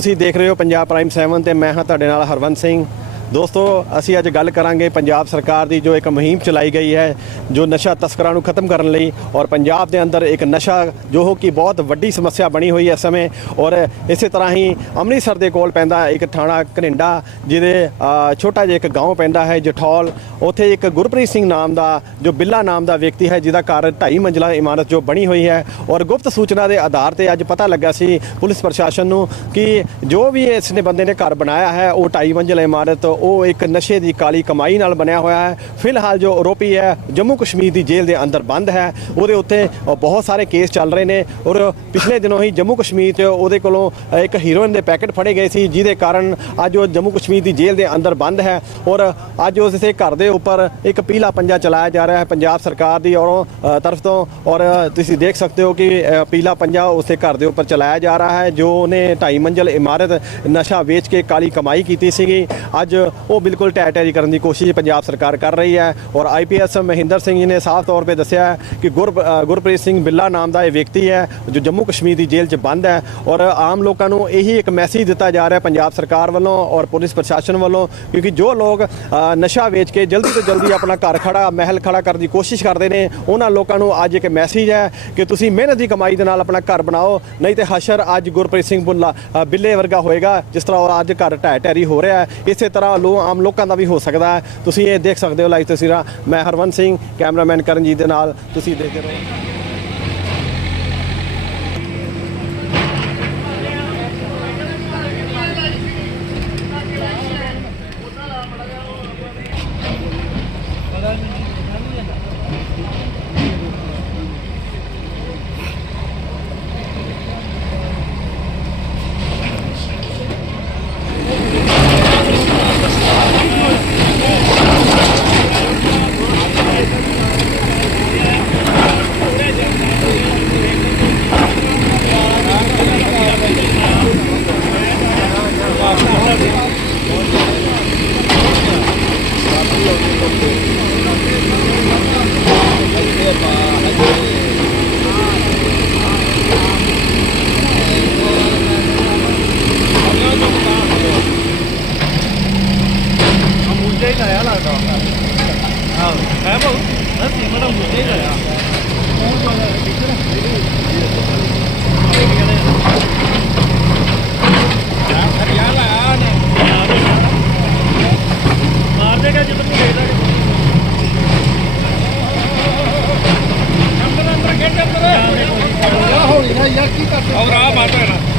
ਤੁਸੀਂ ਦੇਖ ਰਹੇ ਹੋ ਪੰਜਾਬ ਪ੍ਰਾਈਮ 7 ਤੇ ਮੈਂ ਹਾਂ ਤੁਹਾਡੇ ਨਾਲ ਹਰਵੰਤ ਸਿੰਘ। ਦੋਸਤੋ, ਅਸੀਂ ਅੱਜ ਗੱਲ ਕਰਾਂਗੇ ਪੰਜਾਬ ਸਰਕਾਰ ਦੀ ਜੋ ਇੱਕ ਮੁਹਿੰਮ ਚਲਾਈ ਗਈ ਹੈ, ਜੋ ਨਸ਼ਾ ਤਸਕਰਾਂ ਨੂੰ ਖਤਮ ਕਰਨ ਲਈ ਔਰ ਪੰਜਾਬ ਦੇ ਅੰਦਰ ਇੱਕ ਨਸ਼ਾ ਜੋ ਕਿ ਬਹੁਤ ਵੱਡੀ ਸਮੱਸਿਆ ਬਣੀ ਹੋਈ ਹੈ ਇਸ ਸਮੇਂ ਔਰ ਇਸੇ ਤਰ੍ਹਾਂ ਹੀ ਅੰਮ੍ਰਿਤਸਰ ਦੇ ਕੋਲ ਪੈਂਦਾ ਇੱਕ ਥਾਣਾ ਕਨਿੰਡਾ ਜਿਹਦੇ ਛੋਟਾ ਜਿਹਾ ਇੱਕ ਗਾਂਵ ਪੈਂਦਾ ਹੈ, ਜਠੌਲ। ਉੱਥੇ ਇੱਕ ਗੁਰਪ੍ਰੀਤ ਸਿੰਘ ਨਾਮ ਦਾ, ਜੋ ਬਿੱਲਾ ਨਾਮ ਦਾ ਵਿਅਕਤੀ ਹੈ, ਜਿਹਦਾ ਘਰ ਢਾਈ ਮੰਜ਼ਲਾ ਇਮਾਰਤ ਜੋ ਬਣੀ ਹੋਈ ਹੈ ਔਰ ਗੁਪਤ ਸੂਚਨਾ ਦੇ ਆਧਾਰ ਤੇ ਅੱਜ ਪਤਾ ਲੱਗਾ ਸੀ ਪੁਲਿਸ ਪ੍ਰਸ਼ਾਸਨ ਨੂੰ ਕਿ ਜੋ ਵੀ ਇਸ ਨੇ ਬੰਦੇ ਨੇ ਘਰ ਬਣਾਇਆ ਹੈ, ਉਹ ਢਾਈ ਮੰਜ਼ਲਾ ਇਮਾਰਤ ਉਹ ਇੱਕ ਨਸ਼ੇ ਦੀ ਕਾਲੀ ਕਮਾਈ ਨਾਲ ਬਣਿਆ ਹੋਇਆ ਹੈ। ਫਿਲਹਾਲ ਜੋ ਆਰੋਪੀ ਹੈ, ਜੰਮੂ ਕਸ਼ਮੀਰ ਦੀ ਜੇਲ੍ਹ ਦੇ ਅੰਦਰ ਬੰਦ ਹੈ। ਉਹਦੇ ਉੱਤੇ ਬਹੁਤ ਸਾਰੇ ਕੇਸ ਚੱਲ ਰਹੇ ਨੇ ਔਰ ਪਿਛਲੇ ਦਿਨੋਂ ਹੀ ਜੰਮੂ ਕਸ਼ਮੀਰ 'ਚ ਉਹਦੇ ਕੋਲੋਂ ਇੱਕ ਹੀਰੋਇਨ ਦੇ ਪੈਕੇਟ ਫੜੇ ਗਏ ਸੀ, ਜਿਹਦੇ ਕਾਰਨ ਅੱਜ ਉਹ ਜੰਮੂ ਕਸ਼ਮੀਰ ਦੀ ਜੇਲ੍ਹ ਦੇ ਅੰਦਰ ਬੰਦ ਹੈ ਔਰ ਅੱਜ ਉਸ ਦੇ ਘਰ ਦੇ ਉੱਪਰ ਇੱਕ ਪੀਲਾ ਪੰਜਾ ਚਲਾਇਆ ਜਾ ਰਿਹਾ ਹੈ ਪੰਜਾਬ ਸਰਕਾਰ ਦੀ ਔਰੋਂ ਤਰਫ ਤੋਂ ਔਰ ਤੁਸੀਂ ਦੇਖ ਸਕਦੇ ਹੋ ਕਿ ਪੀਲਾ ਪੰਜਾ ਉਸ ਘਰ ਦੇ ਉੱਪਰ ਚਲਾਇਆ ਜਾ ਰਿਹਾ ਹੈ, ਜੋ ਉਹਨੇ ਢਾਈ ਮੰਜ਼ਲ ਇਮਾਰਤ ਨਸ਼ਾ ਵੇਚ ਕੇ ਕਾਲੀ ਕਮਾਈ ਕੀਤੀ ਸੀਗੀ। ਅੱਜ ਉਹ ਬਿਲਕੁਲ ਢਹਿ ਢੇਰੀ ਕਰਨ ਦੀ ਕੋਸ਼ਿਸ਼ ਪੰਜਾਬ ਸਰਕਾਰ ਕਰ ਰਹੀ ਹੈ ਔਰ ਆਈਪੀਐਸ ਮਹਿੰਦਰ ਸਿੰਘ ਜੀ ਨੇ ਸਾਫ਼ ਤੌਰ ਤੇ ਦੱਸਿਆ ਹੈ ਕਿ ਗੁਰ ਗੁਰਪ੍ਰੀਤ ਸਿੰਘ ਬਿੱਲਾ ਨਾਮ ਦਾ ਇਹ ਵਿਅਕਤੀ ਹੈ ਜੋ ਜੰਮੂ ਕਸ਼ਮੀਰ ਦੀ ਜੇਲ੍ਹ 'ਚ ਬੰਦ ਹੈ ਔਰ ਆਮ ਲੋਕਾਂ ਨੂੰ ਇਹੀ ਇੱਕ ਮੈਸੇਜ ਦਿੱਤਾ ਜਾ ਰਿਹਾ ਪੰਜਾਬ ਸਰਕਾਰ ਵੱਲੋਂ ਔਰ ਪੁਲਿਸ ਪ੍ਰਸ਼ਾਸਨ ਵੱਲੋਂ ਕਿਉਂਕਿ ਜੋ ਲੋਕ ਨਸ਼ਾ ਵੇਚ ਕੇ ਜਲਦੀ ਤੋਂ ਜਲਦੀ ਆਪਣਾ ਘਰ ਖੜਾ, ਮਹਿਲ ਖੜਾ ਕਰਨ ਦੀ ਕੋਸ਼ਿਸ਼ ਕਰਦੇ ਨੇ, ਉਹਨਾਂ ਲੋਕਾਂ ਨੂੰ ਅੱਜ ਇੱਕ ਮੈਸੇਜ ਹੈ ਕਿ ਤੁਸੀਂ ਮਿਹਨਤ ਦੀ ਕਮਾਈ ਦੇ ਨਾਲ ਆਪਣਾ ਘਰ ਬਣਾਓ, ਨਹੀਂ ਤੇ ਹਸ਼ਰ ਅੱਜ ਗੁਰਪ੍ਰੀਤ ਸਿੰਘ ਬੁੱਲਾ ਬਿੱਲੇ ਵਰਗਾ ਹੋਏਗਾ, ਜਿਸ ਤਰ੍ਹਾਂ ਉਹ ਅੱਜ ਘਰ ਢਹਿ ਢੇਰੀ ਹੋ ਰਿਹਾ ਹੈ। ਇਸੇ ਤਰ੍ਹਾਂ ਲੋ ਆਮ ਲੋਕਾਂ ਦਾ ਵੀ ਹੋ ਸਕਦਾ ਹੈ। ਤੁਸੀਂ ਇਹ ਦੇਖ ਸਕਦੇ ਹੋ ਲਾਈਵ ਤਸਵੀਰਾਂ। ਮੈਂ ਹਰਵੰਤ ਸਿੰਘ, ਕੈਮਰਾਮੈਨ ਕਰਨਜੀਤ ਦੇ ਨਾਲ। ਤੁਸੀਂ ਦੇਖਦੇ ਰਹੋ। ਮਾਰ ਦੇਗਾ ਜਦੋਂ ਤੂੰ ਦੇਖਦਾ ਅੰਦਰ ਅੰਦਰ ਖੇਡ ਅੰਦਰ ਕਿਆ ਹੋਣੀ ਨਾ ਯਾਰ ਕੀ ਕਰਦੇ ਔਰ ਆ ਮਾਰ ਪੈਣਾ